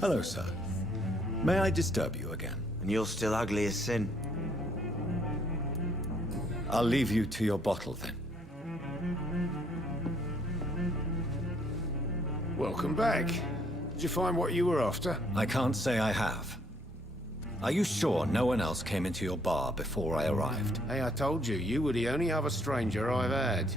Hello, sir. May I disturb you again? And you're still ugly as sin. I'll leave you to your bottle then. Welcome back. Did you find what you were after? I can't say I have. Are you sure no one else came into your bar before I arrived? Hey, I told you, you were the only other stranger I've had.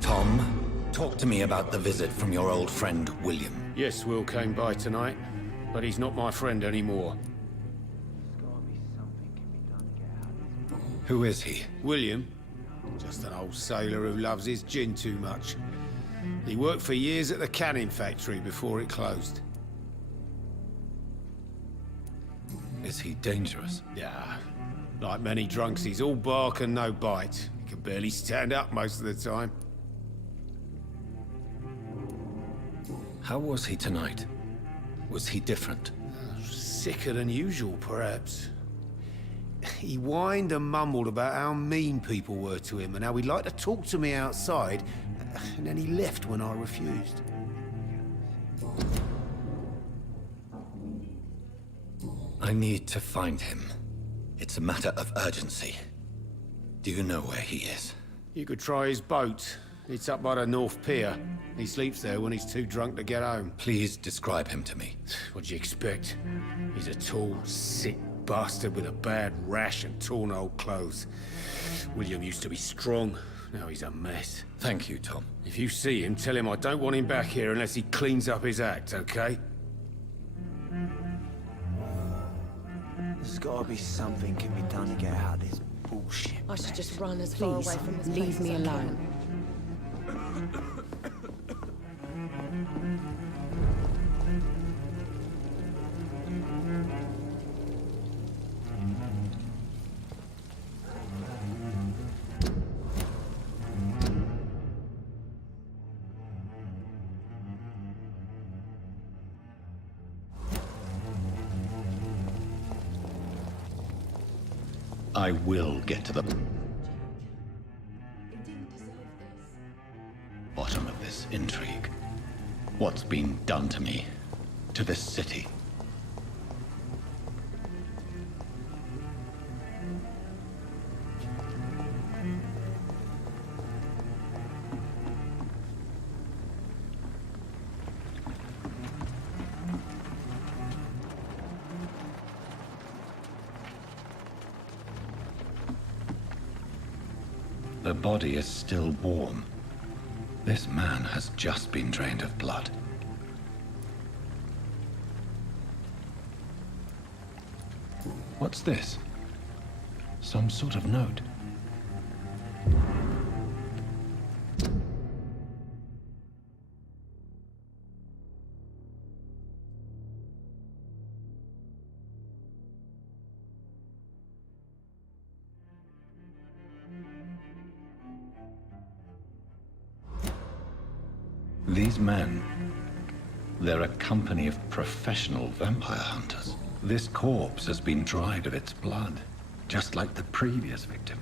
Tom, talk to me about the visit from your old friend, William. Yes, Will came by tonight, but he's not my friend anymore. Who is he? William? Just an old sailor who loves his gin too much. He worked for years at the canning factory before it closed. Is he dangerous? Yeah, like many drunks, he's all bark and no bite. He can barely stand up most of the time. How was he tonight? Was he different? Sicker than usual, perhaps. He whined and mumbled about how mean people were to him and how he'd like to talk to me outside, and then he left when I refused. I need to find him. It's a matter of urgency. Do you know where he is? You could try his boat. It's up by the North Pier. He sleeps there when he's too drunk to get home. Please describe him to me. What'd you expect? He's a tall, sick bastard with a bad rash and torn old clothes. William used to be strong. Now he's a mess. Thank you, Tom. If you see him, tell him I don't want him back here unless he cleans up his act, okay? There's gotta be something can be done to get out of this bullshit. I should just run as far Please, away from this leave place me as I alone. can. I will get to the bottom of this intrigue. What's been done to me, to this city? The body is still warm. This man has just been drained of blood. What's this? Some sort of note. These men, they're a company of professional vampire hunters. This corpse has been dried of its blood, just like the previous victim.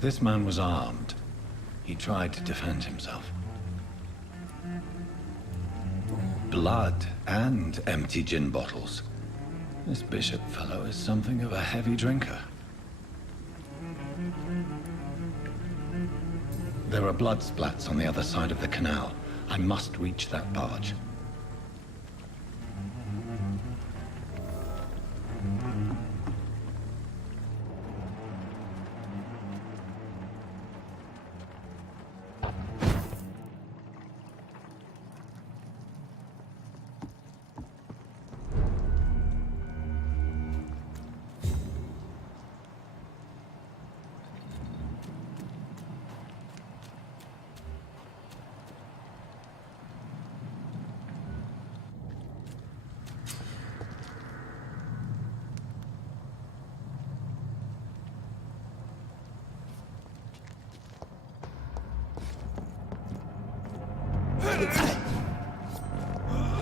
This man was armed. He tried to defend himself. Blood and empty gin bottles. This bishop fellow is something of a heavy drinker. There are blood splats on the other side of the canal. I must reach that barge.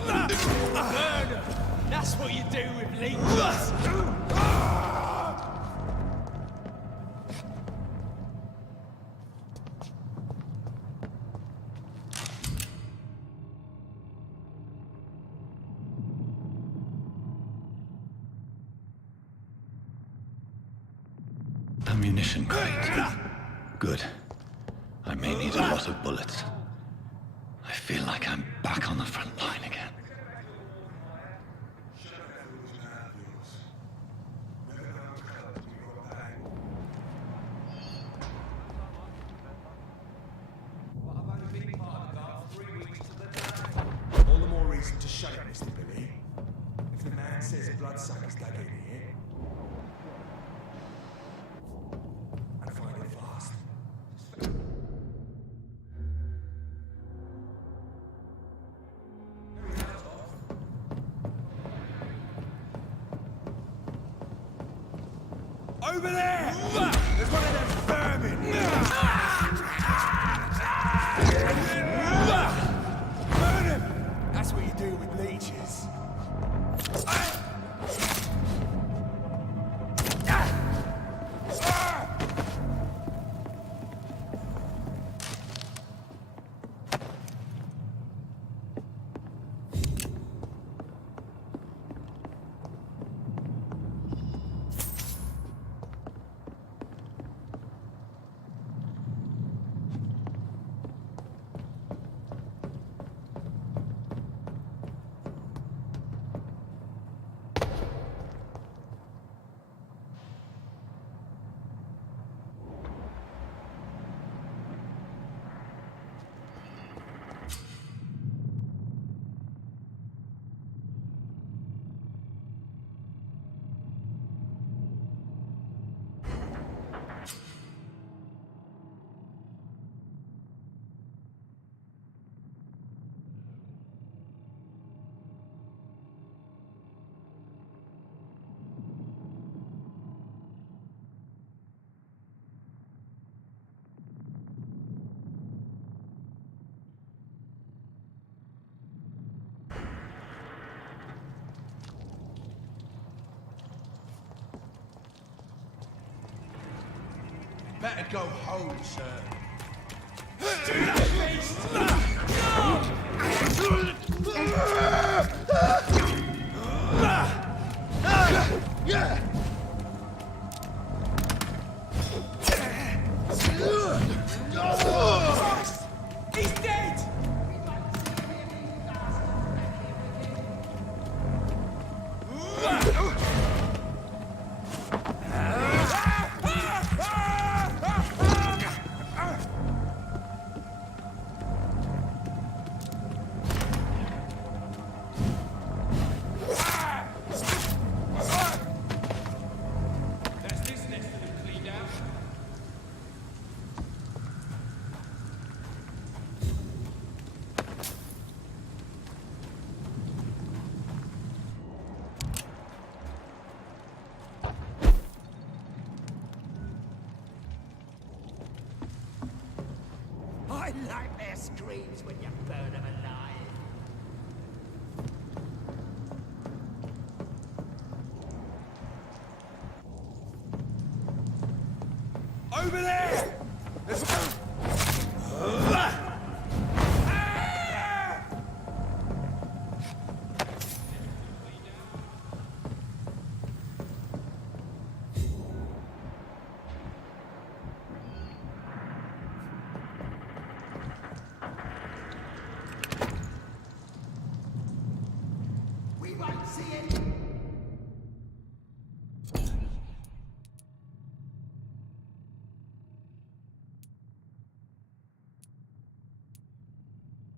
Murder! That's what you do with leeches! ammunition crate. Good. I may need a lot of bullets. I feel like I'm back on the front line again. All the more reason to shut it, Mr. Billy. If the man says bloodsuckers dug in here, and find it fast. Over there! There's one of them vermin! Burn him! That's what you do with leeches. Better go home, sir. He's dead! I like their screams when you burn them alive. Over there! We won't see it.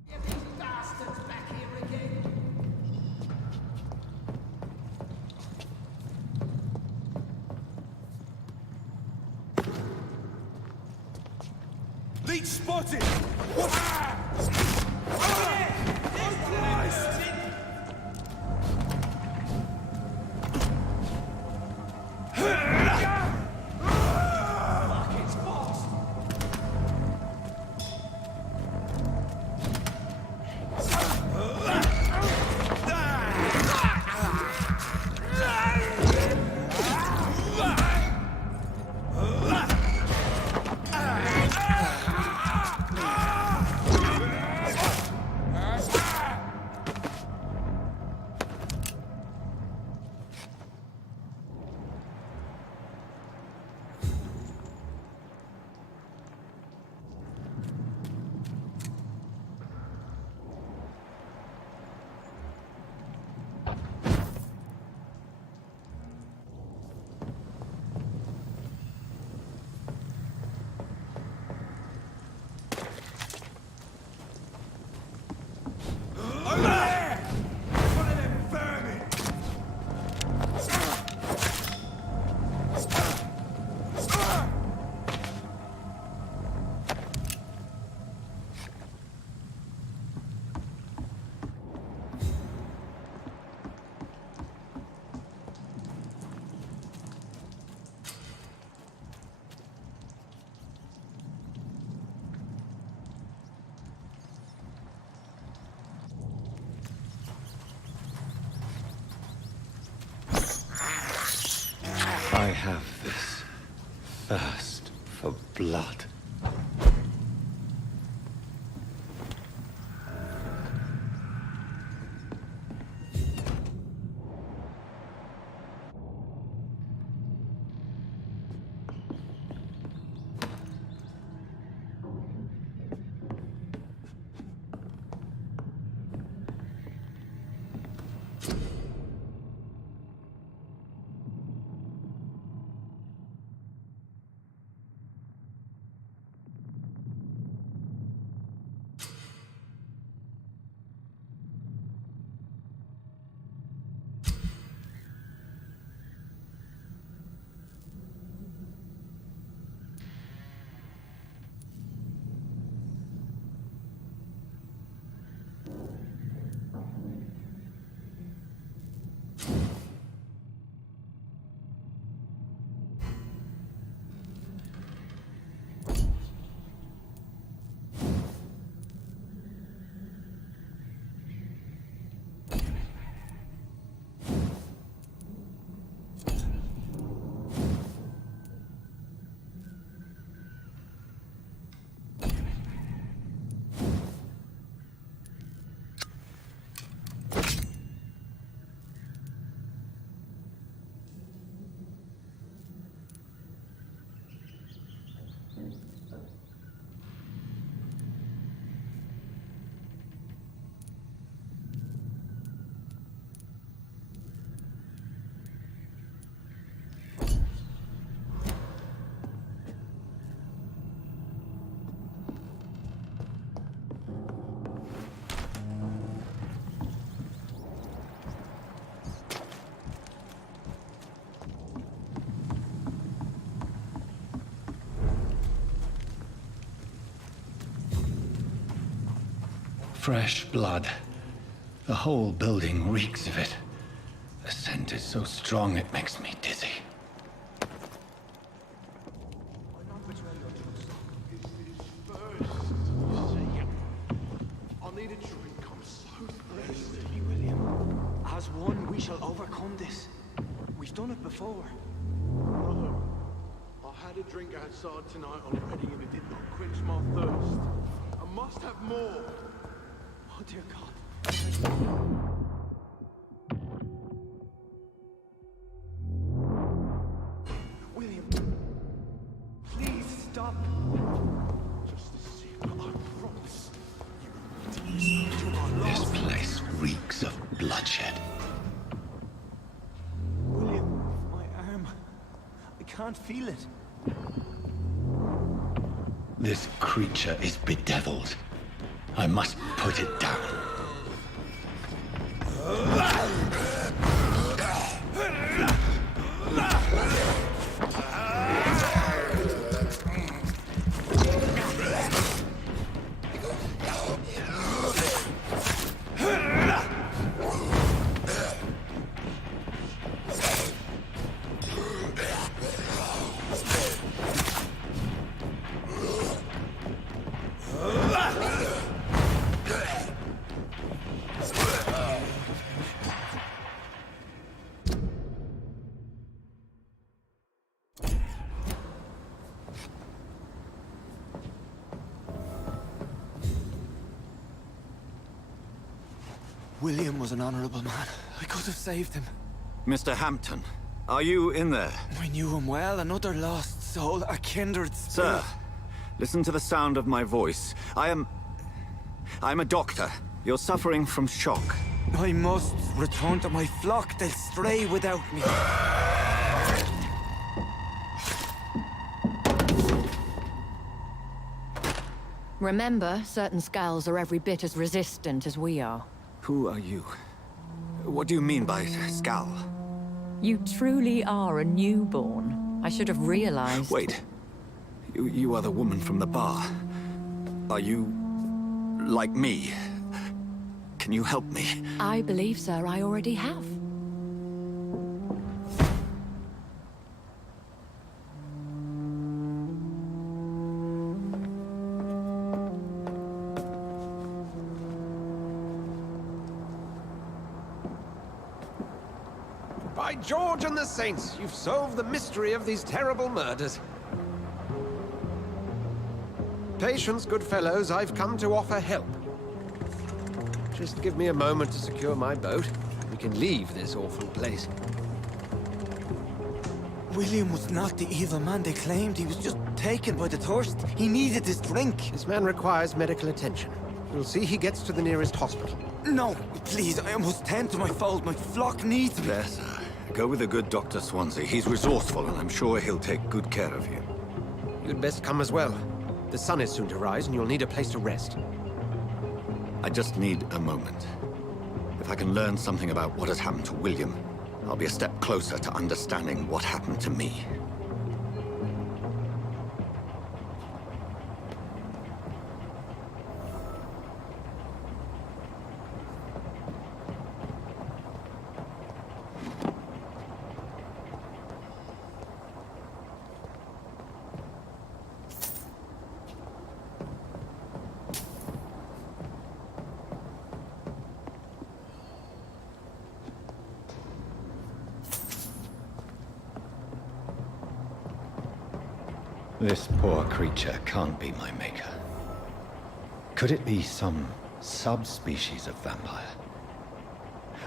You big bastards back here again. Leech spotted! Ah! Ah! Oh, Christ! Fuck, it's fast. have this thirst for blood. Fresh blood. The whole building reeks of it. The scent is so strong it makes me dizzy. I need a drink. I'm so thirsty, William. As one, we shall overcome this. We've done it before. No. I had a drink outside tonight already and it did not quench my thirst. I must have more. Oh, dear God. William, please stop. Just a secret, I promise. This place reeks of bloodshed. William, my arm. I can't feel it. This creature is bedeviled. I must put it down. William was an honorable man. I could have saved him. Mr. Hampton, are you in there? I knew him well, another lost soul, a kindred spirit. Sir, listen to the sound of my voice. I'm a doctor. You're suffering from shock. I must return to my flock. They'll stray without me. Remember, certain skulls are every bit as resistant as we are. Who are you? What do you mean by scowl? You truly are a newborn. I should have realized. Wait. You are the woman from the bar. Are you... like me? Can you help me? I believe, sir, I already have. By George and the saints, you've solved the mystery of these terrible murders. Patience, good fellows, I've come to offer help. Just give me a moment to secure my boat. We can leave this awful place. William was not the evil man they claimed. He was just taken by the thirst. He needed this drink. This man requires medical attention. We'll see he gets to the nearest hospital. No, please, I must tend to my fold. My flock needs me. Better. Go with the good Dr. Swansea. He's resourceful, and I'm sure he'll take good care of you. You'd best come as well. The sun is soon to rise, and you'll need a place to rest. I just need a moment. If I can learn something about what has happened to William, I'll be a step closer to understanding what happened to me. This poor creature can't be my maker. Could it be some subspecies of vampire?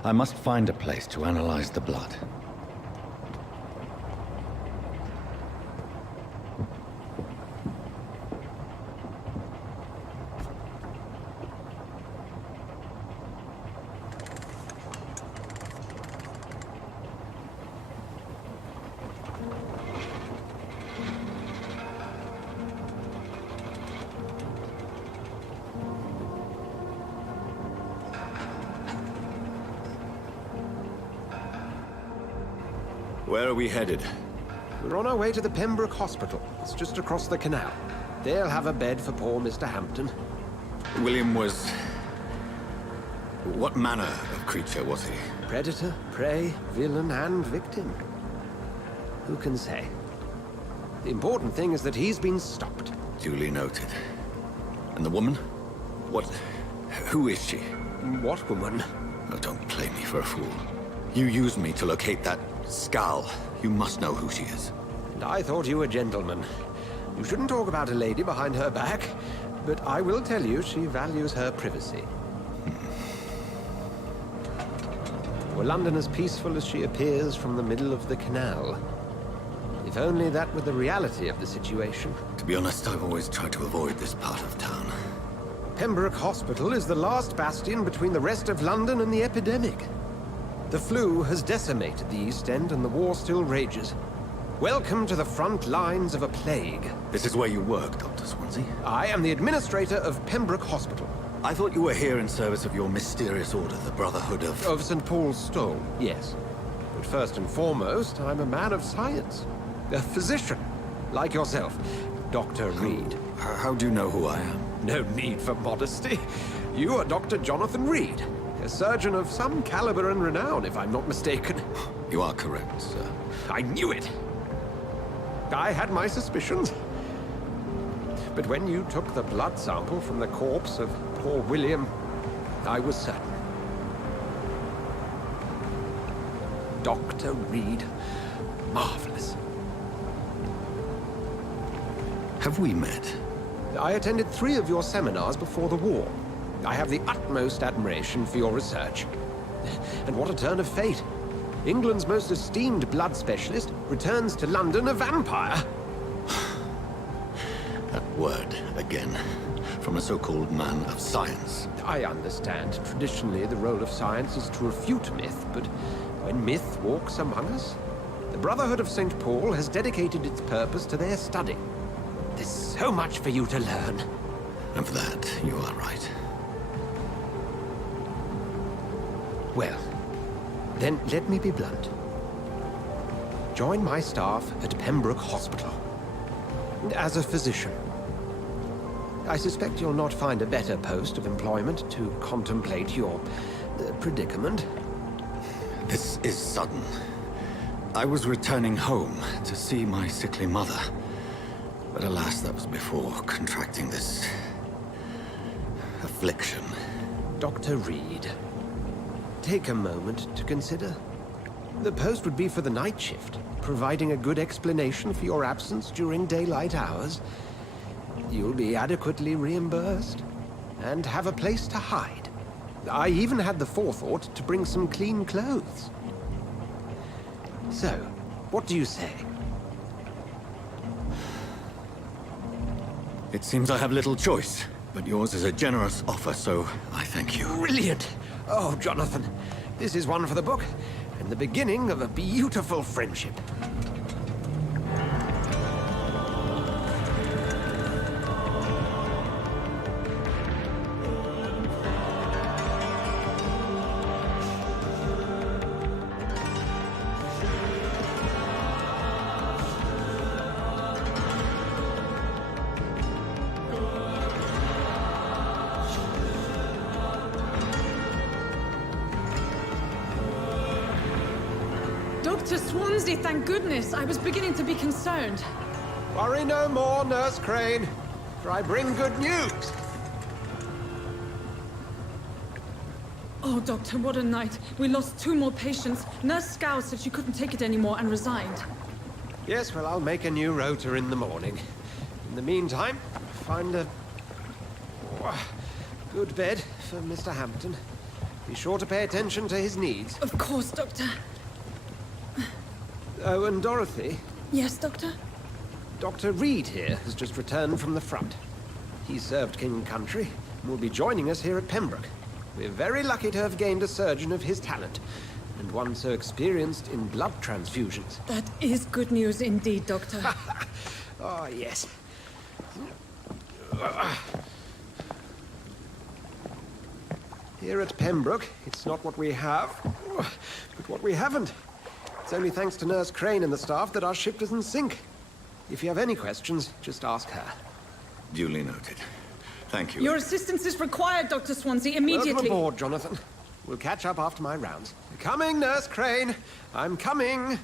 I must find a place to analyze the blood. Where are we headed? We're on our way to the Pembroke Hospital. It's just across the canal. They'll have a bed for poor Mr. Hampton. William was... What manner of creature was he? Predator, prey, villain, and victim. Who can say? The important thing is that he's been stopped. Duly noted. And the woman? What... Who is she? What woman? Oh, don't play me for a fool. You used me to locate that skull. You must know who she is. And I thought you a gentleman. You shouldn't talk about a lady behind her back, but I will tell you she values her privacy. Were London as peaceful as she appears from the middle of the canal? If only that were the reality of the situation. To be honest, I've always tried to avoid this part of town. Pembroke Hospital is the last bastion between the rest of London and the epidemic. The flu has decimated the East End and the war still rages. Welcome to the front lines of a plague. This is where you work, Dr. Swansea? I am the administrator of Pembroke Hospital. I thought you were here in service of your mysterious order, the Brotherhood of... Of St. Paul's Stole, yes. But first and foremost, I'm a man of science. A physician, like yourself, Dr. Reed. How do you know who I am? No need for modesty. You are Dr. Jonathan Reed, a surgeon of some caliber and renown, if I'm not mistaken. You are correct, sir. I knew it. I had my suspicions. But when you took the blood sample from the corpse of poor William, I was certain. Dr. Reed. Marvelous. Have we met? I attended 3 of your seminars before the war. I have the utmost admiration for your research. And what a turn of fate. England's most esteemed blood specialist returns to London a vampire. That word, again. From a so-called man of science. I understand. Traditionally, the role of science is to refute myth, but when myth walks among us, the Brotherhood of St. Paul has dedicated its purpose to their study. There's so much for you to learn. And for that, you are right. Well, then let me be blunt. Join my staff at Pembroke Hospital. As a physician. I suspect you'll not find a better post of employment to contemplate your predicament. This is sudden. I was returning home to see my sickly mother. But alas, that was before contracting this... affliction. Dr. Reed, take a moment to consider. The post would be for the night shift, providing a good explanation for your absence during daylight hours. You'll be adequately reimbursed and have a place to hide. I even had the forethought to bring some clean clothes. So, what do you say? It seems I have little choice, but yours is a generous offer, so I thank you. Brilliant! Oh, Jonathan, this is one for the book, and the beginning of a beautiful friendship. Dr. Swansea, thank goodness. I was beginning to be concerned. Worry no more, Nurse Crane, for I bring good news. Oh, Doctor, what a night. We lost 2 more patients. Nurse Scow said she couldn't take it anymore and resigned. Yes, well, I'll make a new rota in the morning. In the meantime, find a good bed for Mr. Hampton. Be sure to pay attention to his needs. Of course, Doctor. Oh, and Dorothy? Yes, Doctor? Dr. Reed here has just returned from the front. He served King and Country and will be joining us here at Pembroke. We're very lucky to have gained a surgeon of his talent, and one so experienced in blood transfusions. That is good news indeed, Doctor. Oh, yes. Here at Pembroke, it's not what we have, but what we haven't. It's only thanks to Nurse Crane and the staff that our ship doesn't sink. If you have any questions, just ask her. Duly noted. Thank you. Your assistance is required, Dr. Swansea, immediately. Welcome aboard, Jonathan. We'll catch up after my rounds. Coming, Nurse Crane. I'm coming.